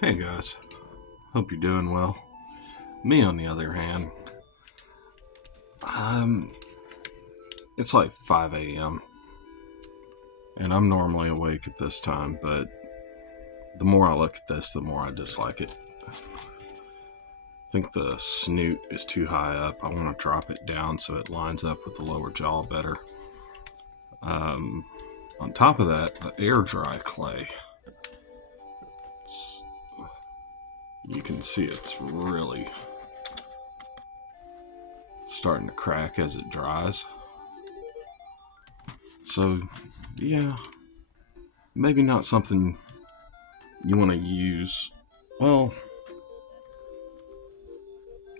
Hey guys, hope you're doing well. Me, on the other hand, I'm. It's like 5 a.m. and I'm normally awake at this time, but the more I look at this, the more I dislike it. I think the snoot is too high up. I want to drop it down so it lines up with the lower jaw better. Um, on top of that, the air dry clay. It's, you can see it's really starting to crack as it dries. So, yeah, maybe not something you want to use. Well,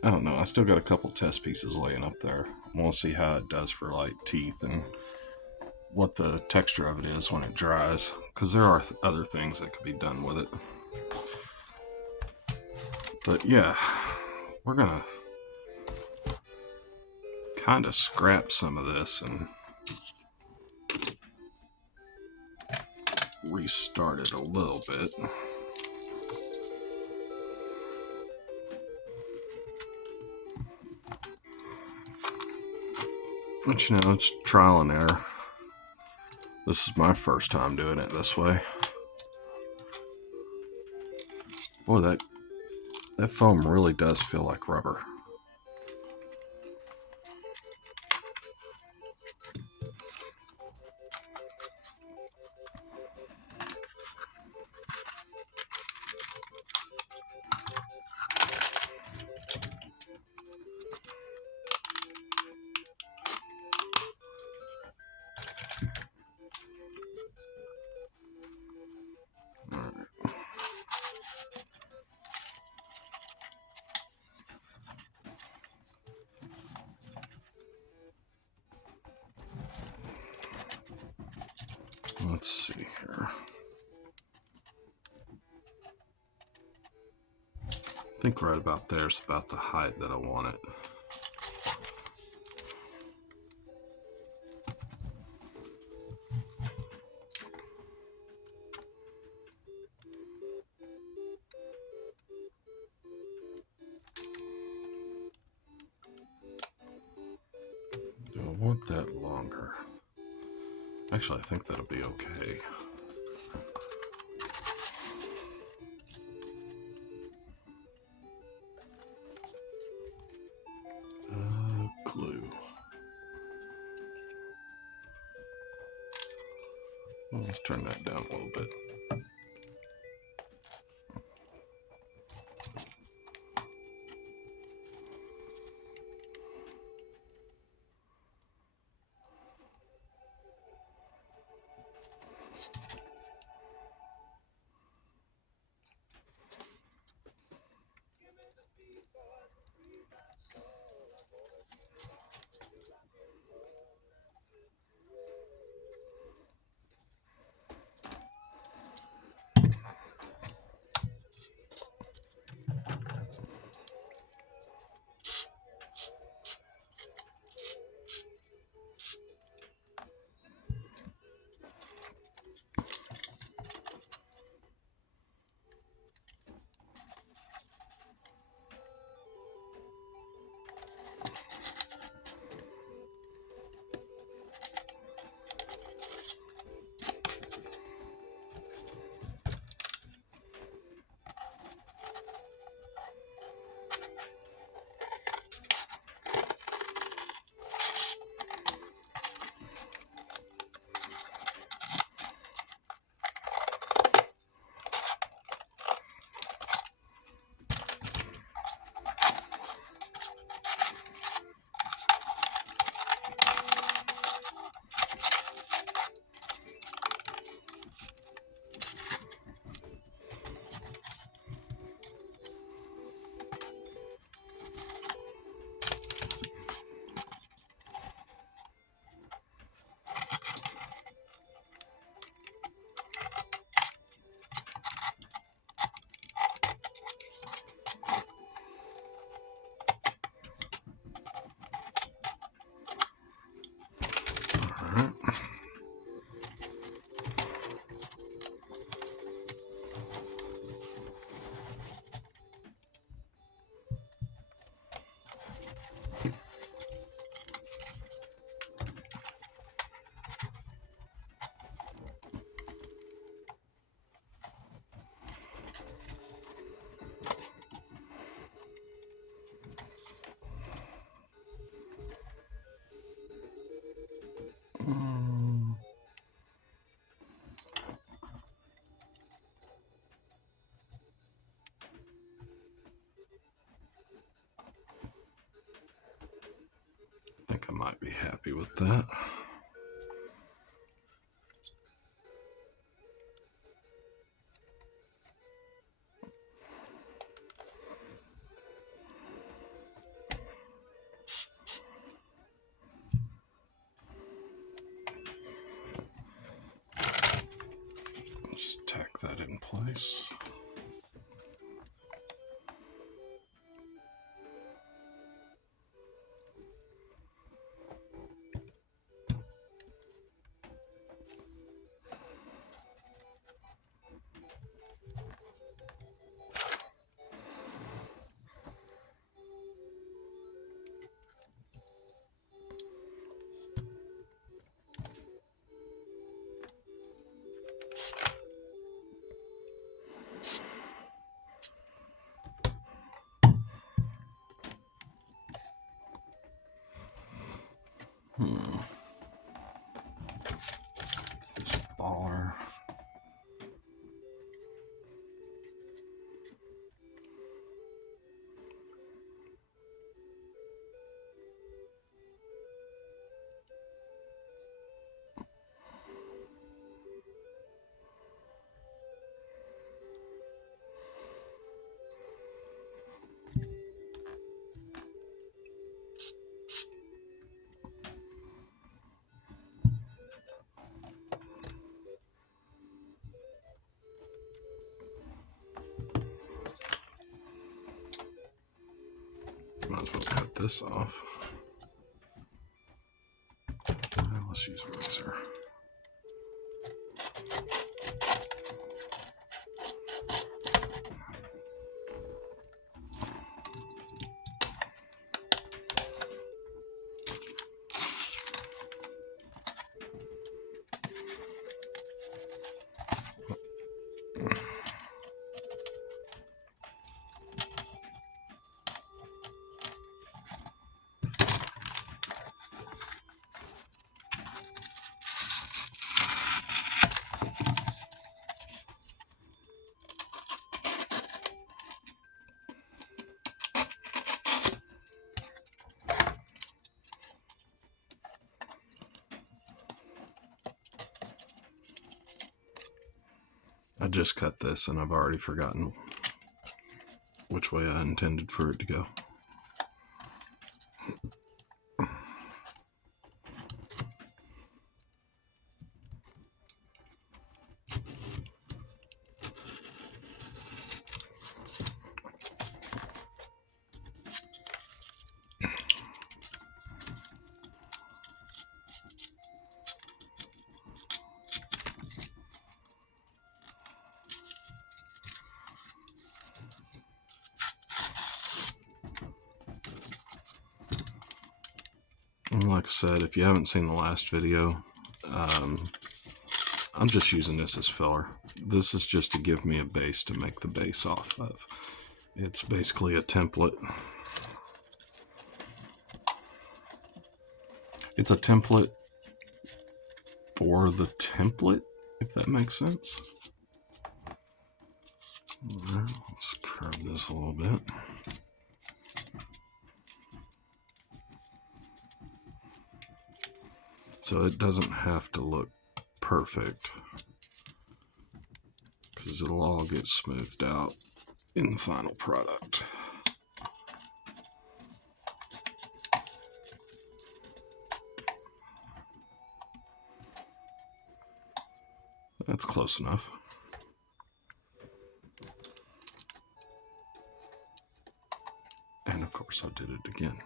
I don't know. I still got a couple test pieces laying up there. I want to see how it does for like teeth and what the texture of it is when it dries. Because there are other things that could be done with it. But yeah, we're gonna kind of scrap some of this and restart it a little bit. But it's trial and error. This is my first time doing it this way. Boy, that foam really does feel like rubber. Let's see here. I think right about there is about the height that I want it. Do I want that longer? Actually, I think that'll be okay. Glue. Well, let's turn that down a little bit. might be happy with that. Just tack that in place. Baller. Might as well cut this off. Let's use a razor. I just cut this and I've already forgotten which way I intended for it to go. Like I said, if you haven't seen the last video, I'm just using this as filler. This is just to give me a base to make the base off of. It's basically a template. It's a template for the template, if that makes sense. All right, let's curve this a little bit. So it doesn't have to look perfect, because it'll all get smoothed out in the final product. That's close enough. And of course I did it again.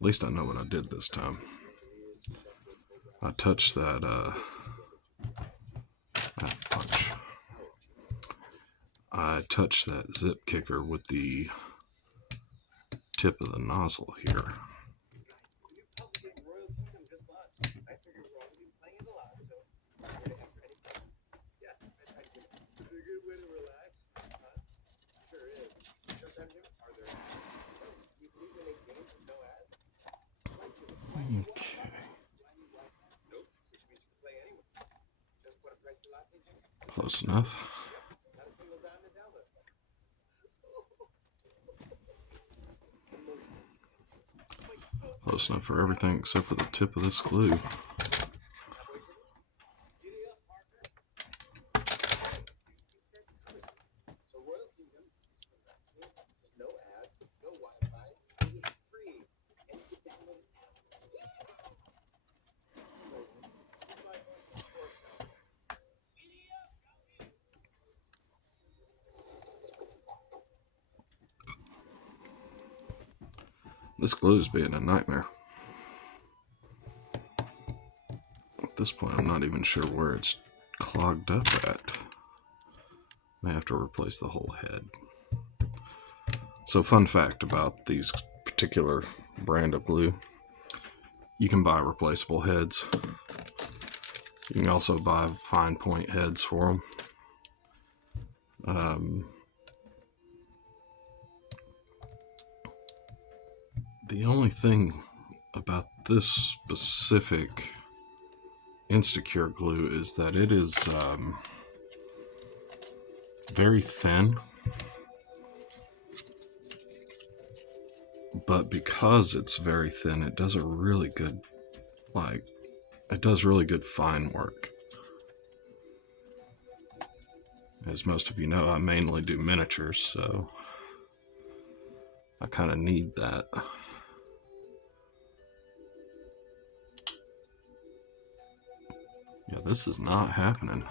At least I know what I did this time. I touched that, I touched that zip kicker with the tip of the nozzle here. Okay. Close enough. Close enough for everything except for the tip of this glue. This glue's being a nightmare. At this point, I'm not even sure where it's clogged up at. May have to replace the whole head. So, fun fact about these particular brand of glue. You can buy replaceable heads. You can also buy fine point heads for them. The only thing about this specific Instacure glue is that it is very thin, but because it's very thin, it does a really good, it does really good fine work. As most of you know, I mainly do miniatures, so I kind of need that. Yeah, this is not happening.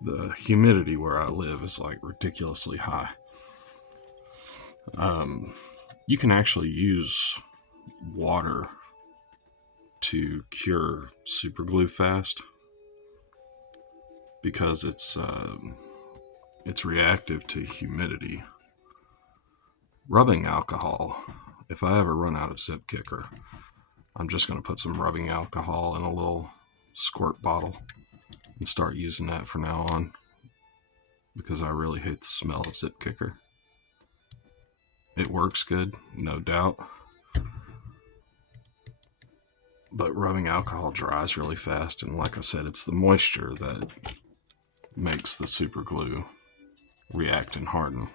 The humidity where I live is like ridiculously high. You can actually use water to cure super glue fast because it's reactive to humidity. Rubbing alcohol, if I ever run out of zip kicker, I'm just going to put some rubbing alcohol in a little squirt bottle and start using that from now on, because I really hate the smell of zip kicker. It works good, no doubt, but rubbing alcohol dries really fast, and like I said, it's the moisture that makes the super glue react and harden.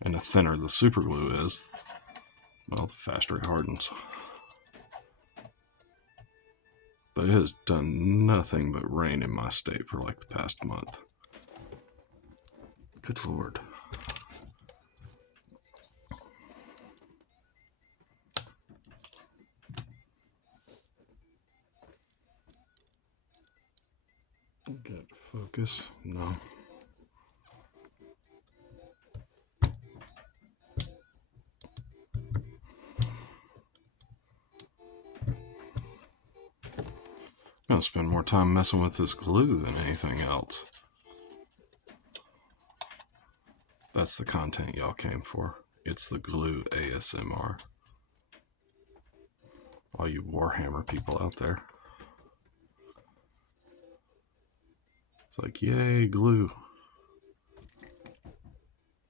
And the thinner the super glue is, well, the faster it hardens. But it has done nothing but rain in my state for like the past month. Good Lord. Get focus. No. I'm gonna spend more time messing with this glue than anything else. That's the content y'all came for. It's the glue ASMR. All you Warhammer people out there. It's like, yay, glue.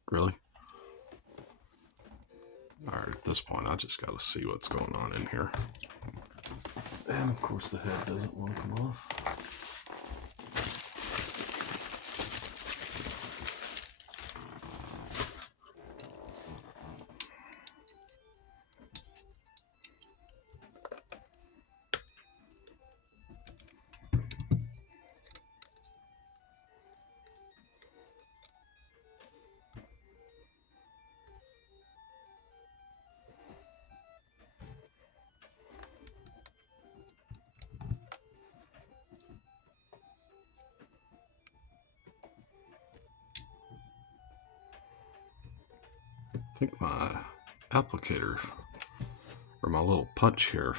Really? Alright, at this point, I just gotta see what's going on in here. And of course, the head doesn't want to come off. I think my applicator, or my little punch here,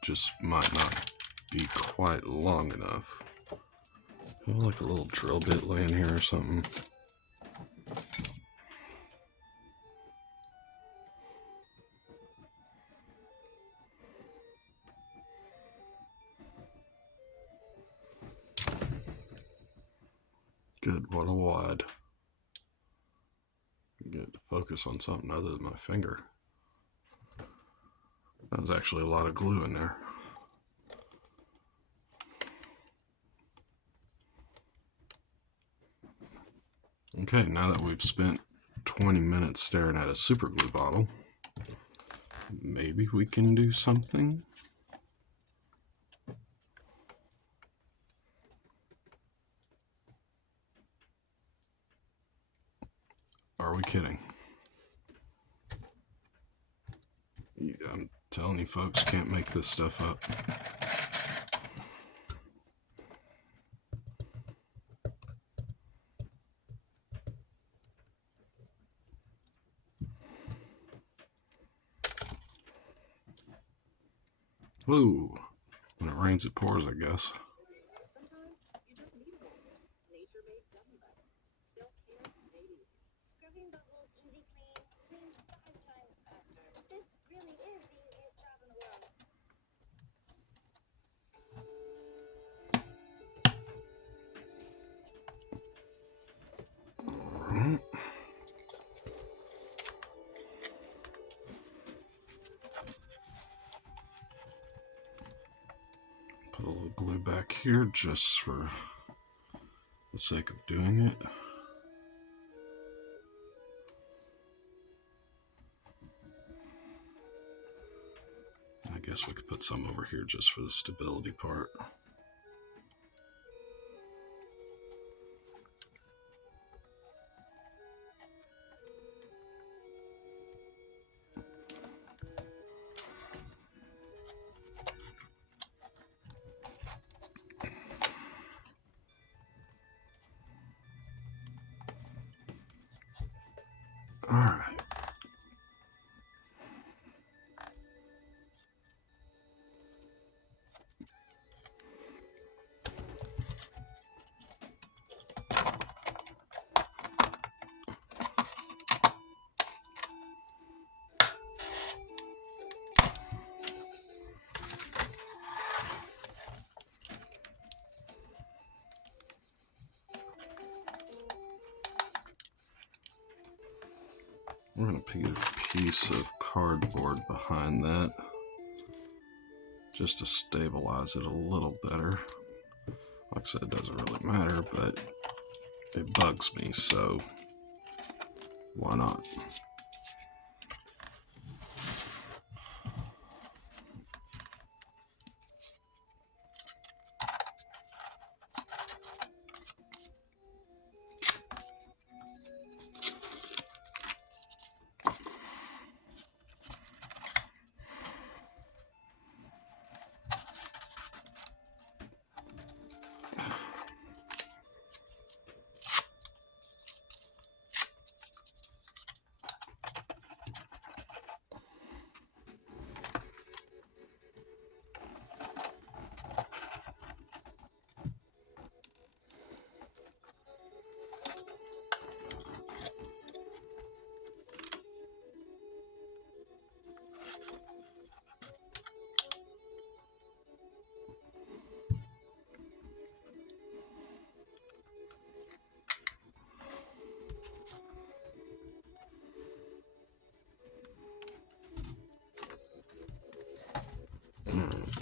just might not be quite long enough. I have like a little drill bit laying here or something. Good, what a wad. Get to focus on something other than my finger. That was actually a lot of glue in there. Okay, now that we've spent 20 minutes staring at a super glue bottle, maybe we can do something. Are we kidding? I'm telling you folks, can't make this stuff up. Whoa, when it rains it pours, I guess. Alright. Put a little glue back here just for the sake of doing it. I guess we could put some over here just for the stability part. All right. We're going to put a piece of cardboard behind that just to stabilize it a little better. Like I said, it doesn't really matter, but it bugs me, so why not?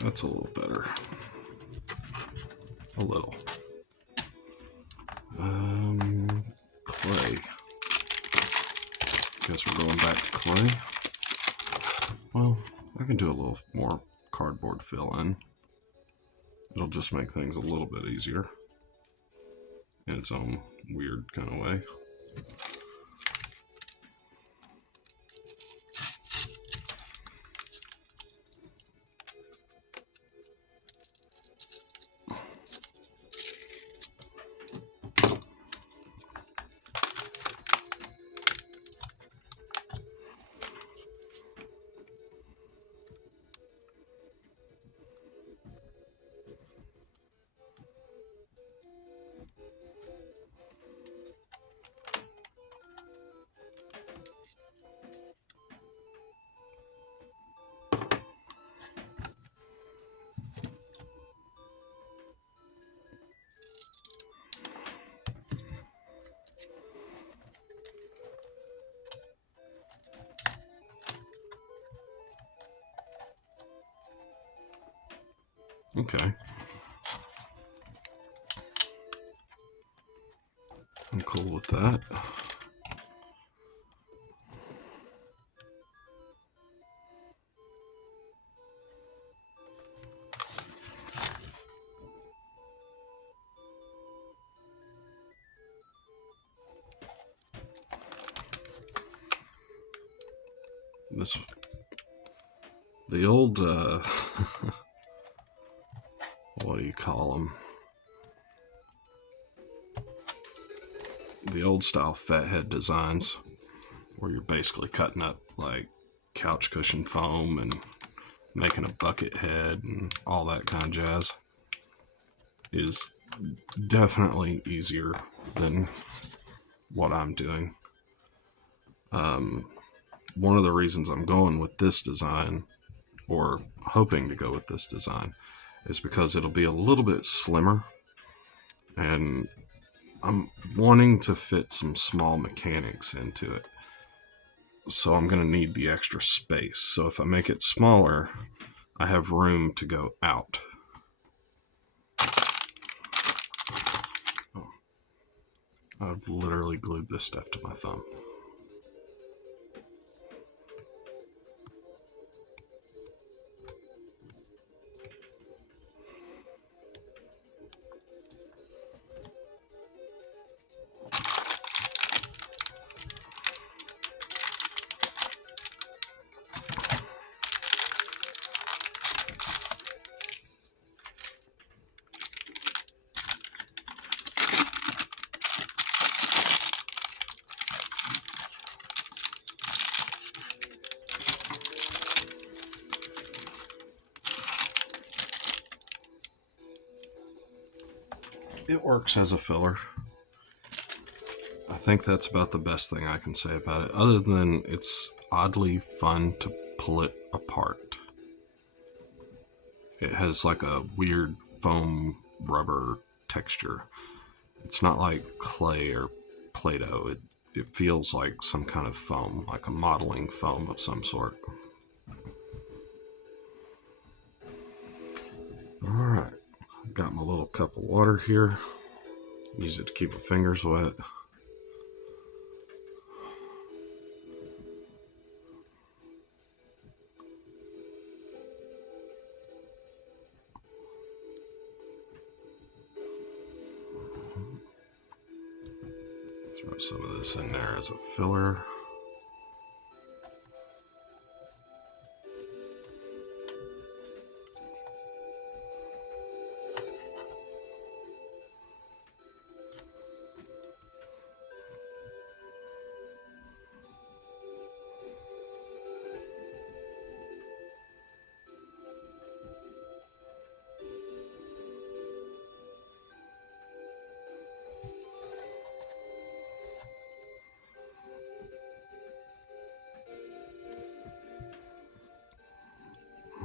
That's a little better. A little. Clay. Guess we're going back to clay. Well, I can do a little more cardboard fill in. It'll just make things a little bit easier in its own weird kind of way. Okay. I'm cool with that. The old, what do you call them? The old style fathead designs, where you're basically cutting up like couch cushion foam and making a bucket head and all that kind of jazz, is definitely easier than what I'm doing. One of the reasons I'm going with this design, or hoping to go with this design, is because it'll be a little bit slimmer, and I'm wanting to fit some small mechanics into it. So I'm going to need the extra space. So if I make it smaller, I have room to go out. Oh, I've literally glued this stuff to my thumb. It works as a filler. I think that's about the best thing I can say about it, other than it's oddly fun to pull it apart. It has like a weird foam rubber texture. It's not like clay or Play-Doh. It feels like some kind of foam, like a modeling foam of some sort. Alright, I've got my little cup of water here. Use it to keep my fingers wet. Throw some of this in there as a filler.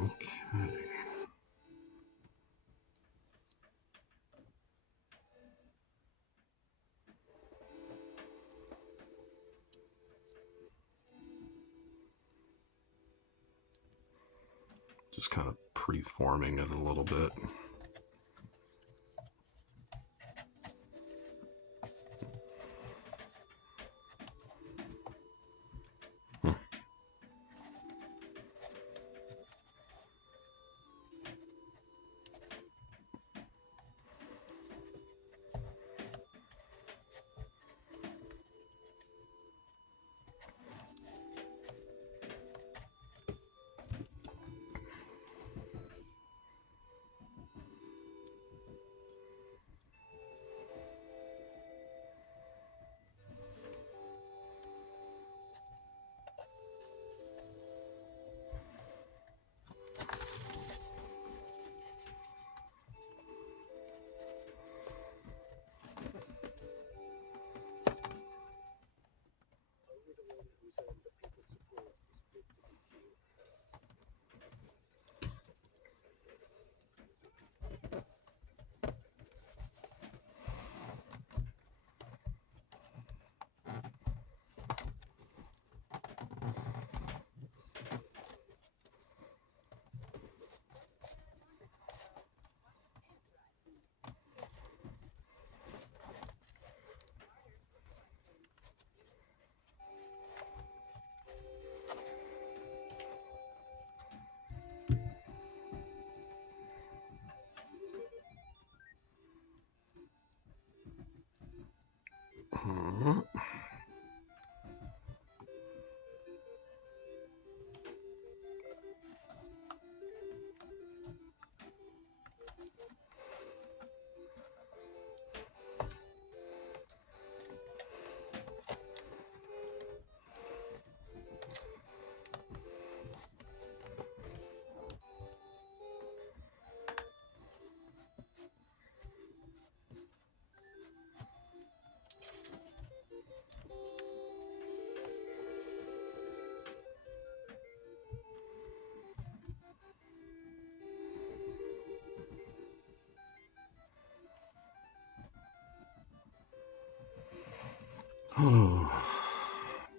Okay. Just kind of pre-forming it a little bit.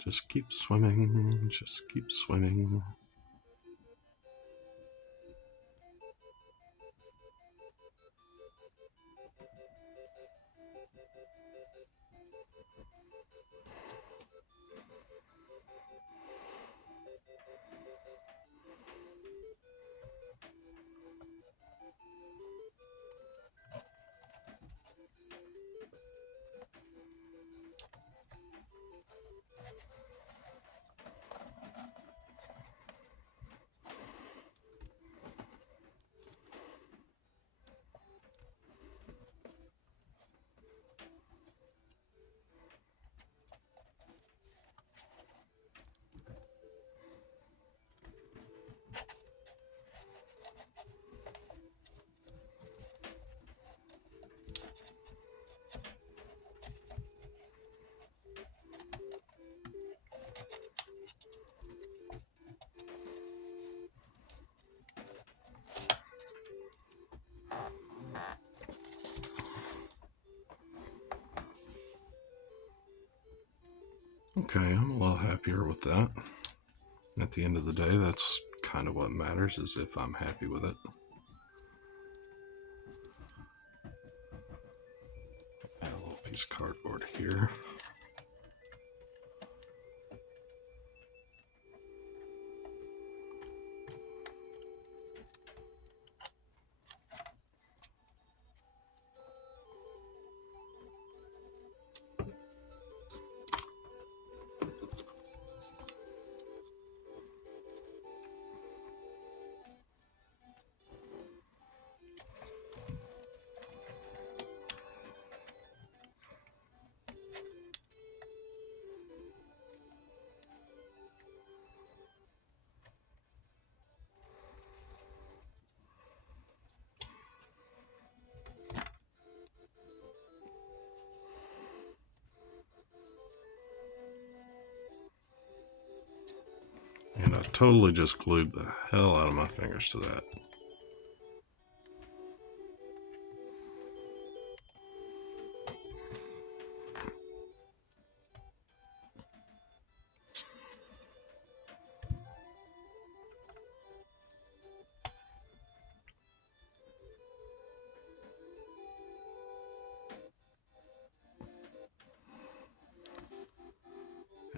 Just keep swimming, just keep swimming. Okay, I'm a little happier with that. At the end of the day, that's kind of what matters, is if I'm happy with it. Add a little piece of cardboard here. And I totally just glued the hell out of my fingers to that.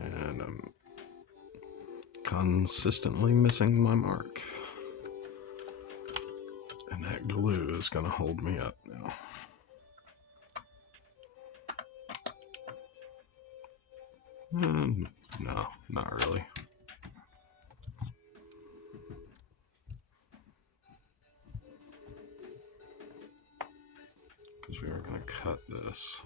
And I'm consistently missing my mark. And that glue is going to hold me up now. No, not really. Because we are going to cut this.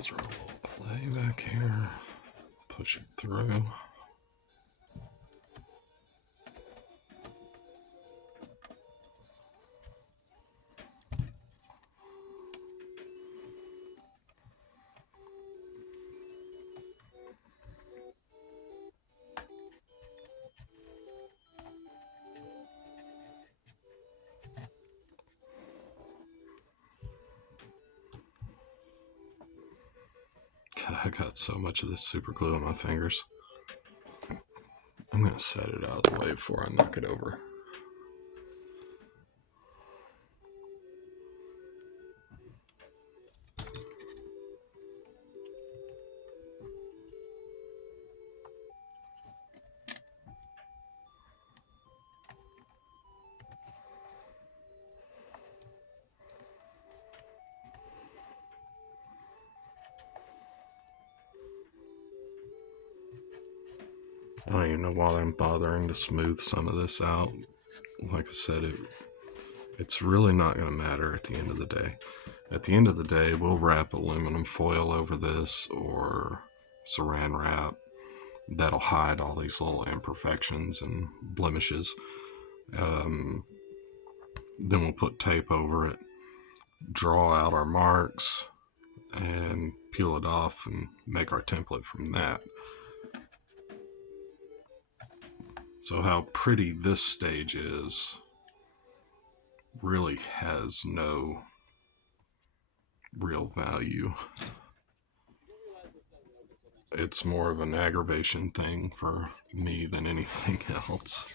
Throw a little clay back here, push it through. God, I got so much of this super glue on my fingers. I'm going to set it out of the way before I knock it over. I don't even know why I'm bothering to smooth some of this out. Like I said, it's really not going to matter at the end of the day. At the end of the day, we'll wrap aluminum foil over this or saran wrap. That'll hide all these little imperfections and blemishes. Then we'll put tape over it. draw out our marks and peel it off and make our template from that. So how pretty this stage is really has no real value. It's more of an aggravation thing for me than anything else.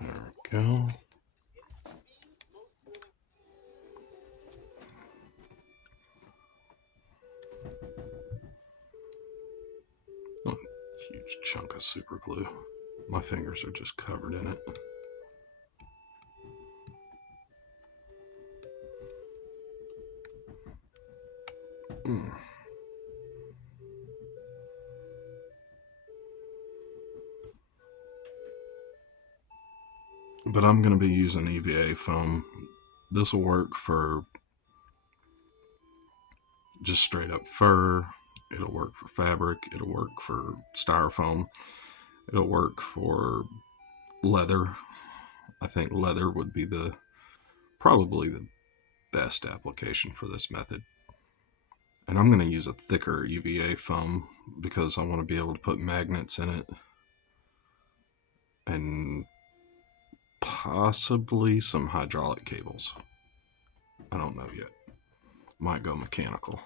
There we go. Oh, huge chunk of super glue. My fingers are just covered in it. But I'm going to be using EVA foam. This will work for just straight up fur. It'll work for fabric. It'll work for styrofoam. It'll work for leather. I think leather would be probably the best application for this method. And I'm going to use a thicker EVA foam because I want to be able to put magnets in it and possibly some hydraulic cables. I don't know yet. Might go mechanical.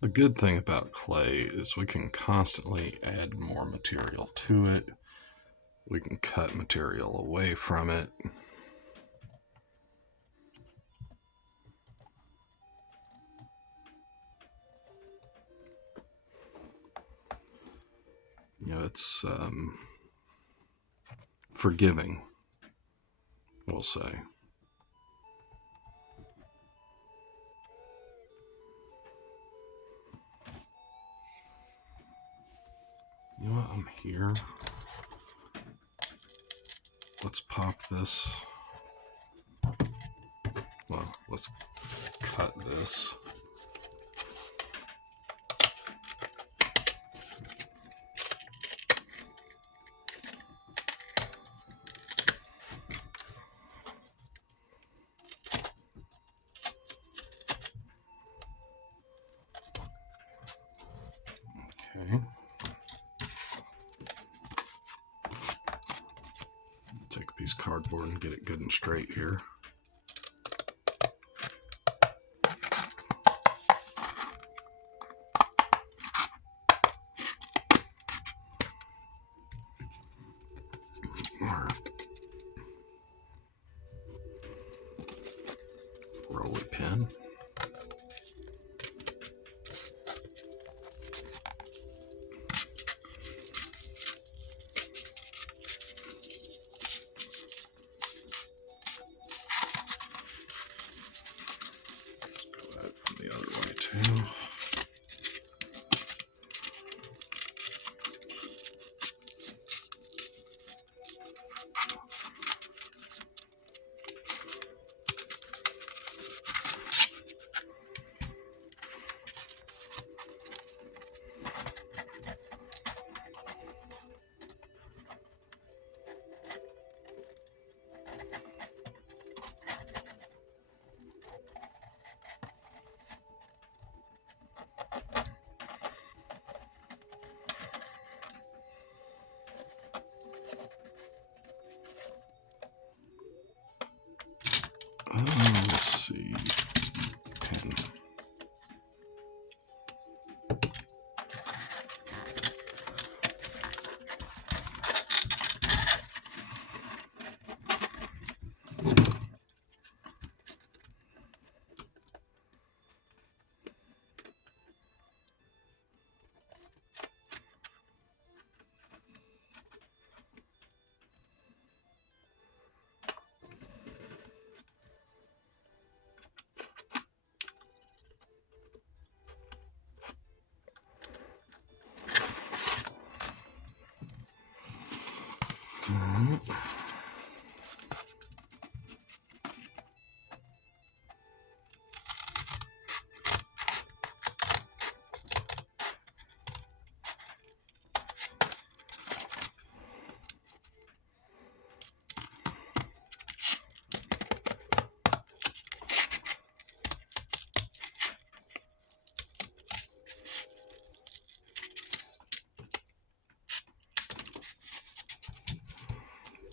The good thing about clay is we can constantly add more material to it. We can cut material away from it. You know, it's forgiving, we'll say. You know what, I'm here. Let's pop this. Well, let's cut this. Okay. Take a piece of cardboard and get it good and straight here. Rolly pin. The other way too.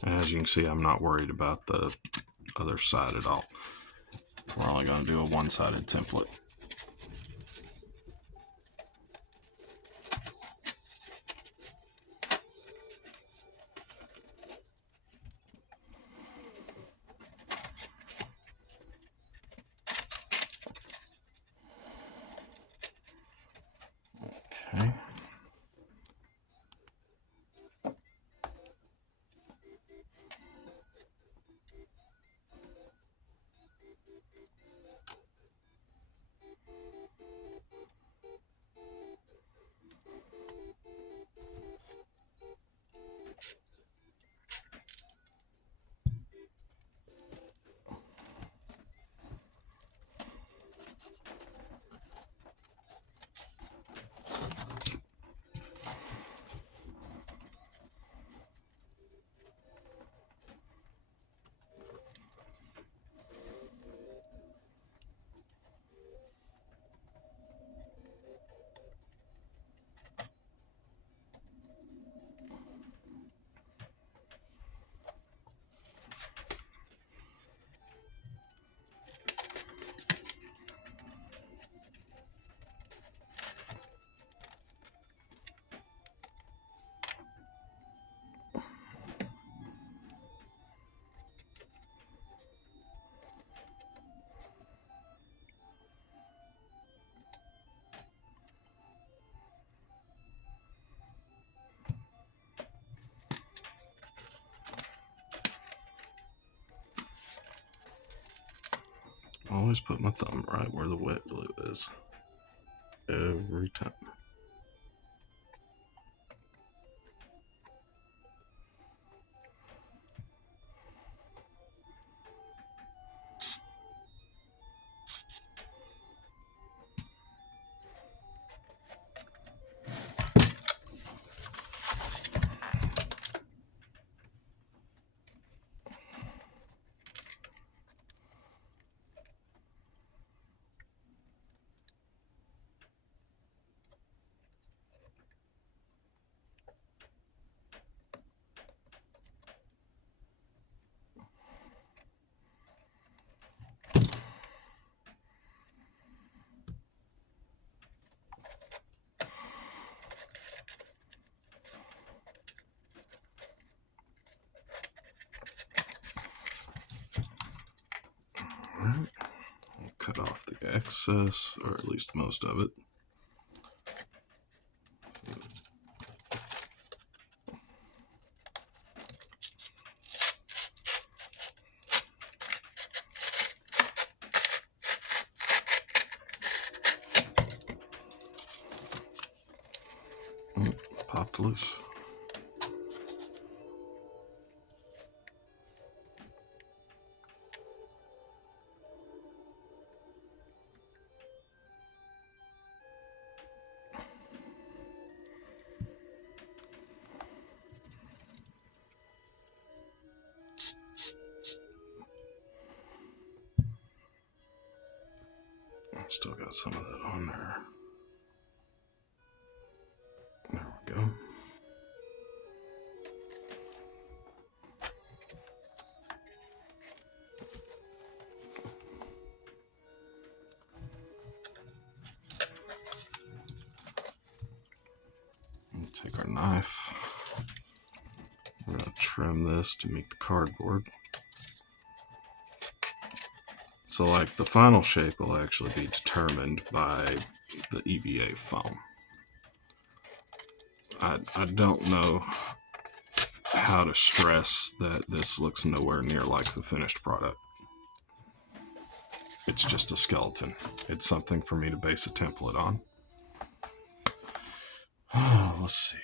And as you can see, I'm not worried about the other side at all. We're only going to do a one-sided template. Okay. Always put my thumb right where the wet glue is. Every time. Alright, I'll cut off the excess, or at least most of it. Popped loose. Still got some of that on there. There we go. We'll take our knife. We're going to trim this to meet the cardboard. So like the final shape will actually be determined by the EVA foam. I don't know how to stress that this looks nowhere near like the finished product. It's just a skeleton. It's something for me to base a template on. Let's see.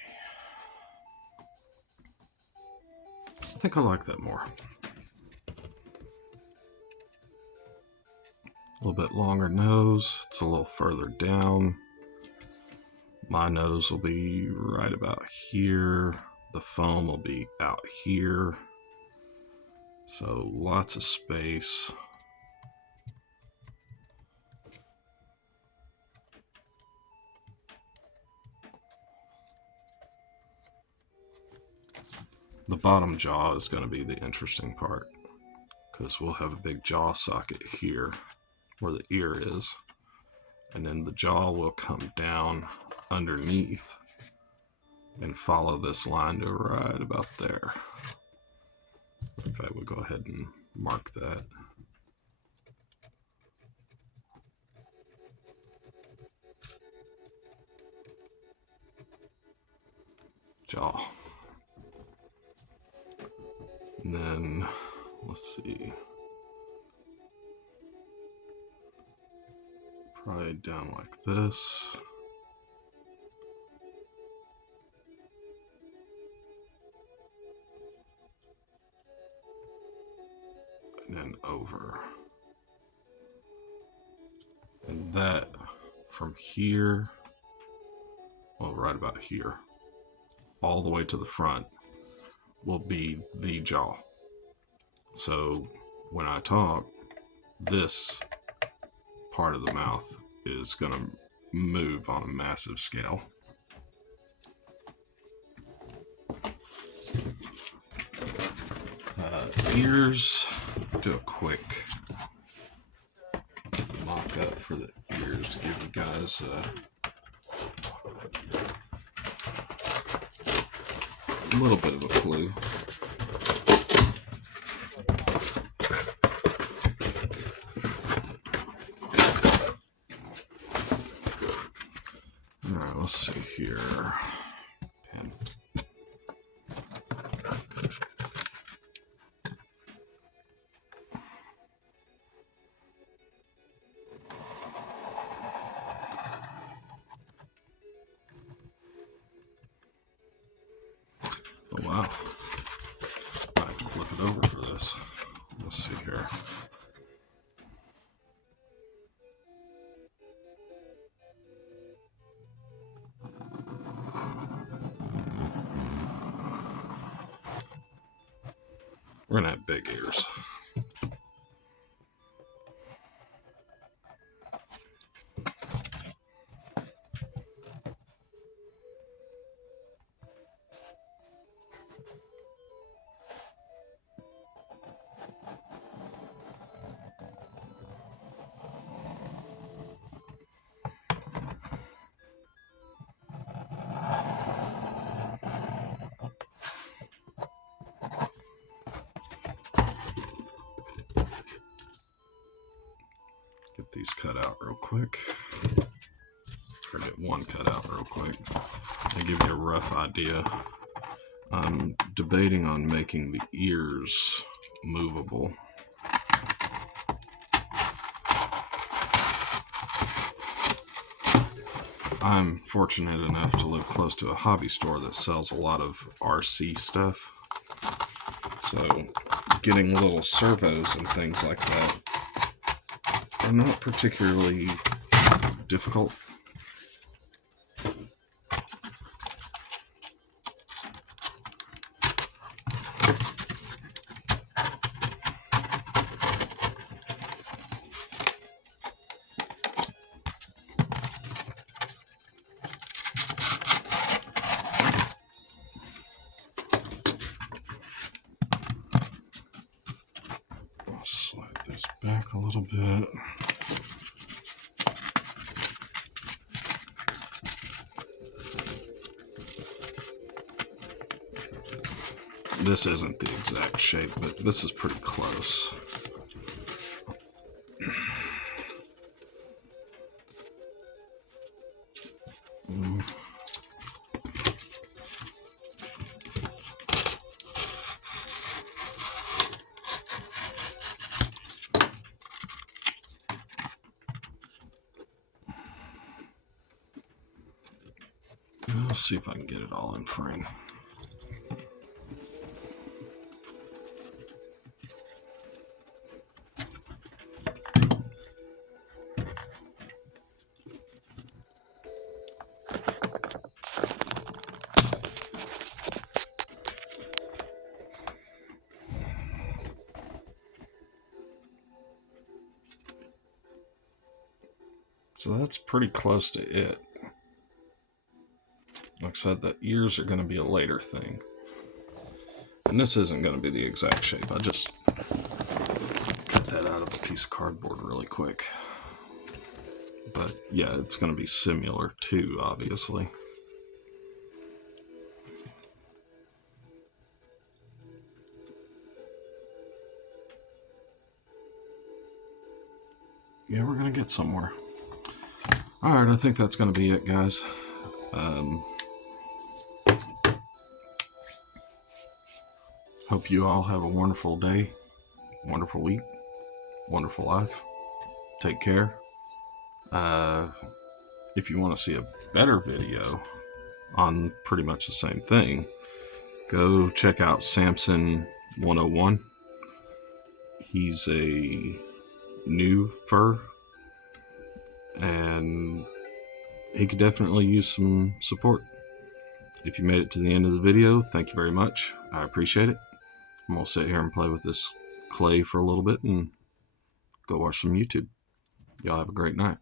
I think I like that more. A little bit longer nose. It's a little further down. My nose will be right about here. The foam will be out here. So lots of space. The bottom jaw is going to be the interesting part, because we'll have a big jaw socket here where the ear is, and then the jaw will come down underneath and follow this line to right about there. In fact, we'll go ahead and mark that. Jaw. And then, let's see. Probably down like this. And then over. And that from here, well, right about here, all the way to the front will be the jaw. So when I talk, this part of the mouth is going to move on a massive scale. Ears, do a quick mock up for the ears to give you guys a little bit of a clue. Alright, let's see here. Pen. Oh wow. I have to flip it over for this. Let's see here. We're gonna have big ears. Get these cut out real quick. Or get one cut out real quick. To give you a rough idea. I'm debating on making the ears movable. I'm fortunate enough to live close to a hobby store that sells a lot of RC stuff. So getting little servos and things like that are not particularly difficult. I'll slide this back a little bit. This isn't the exact shape, but this is pretty close. Let's see if I can get it all in frame. So that's pretty close to it. Like I said, the ears are going to be a later thing. And this isn't going to be the exact shape. I just cut that out of a piece of cardboard really quick. But yeah, it's going to be similar too, obviously. Yeah, we're going to get somewhere. Alright, I think that's going to be it, guys. Hope you all have a wonderful day, wonderful week, wonderful life. Take care. If you want to see a better video on pretty much the same thing, go check out Samson 101. He's a new fur, and he could definitely use some support. If you made it to the end of the video, thank you very much. I appreciate it. I'm going to sit here and play with this clay for a little bit and go watch some YouTube. Y'all have a great night.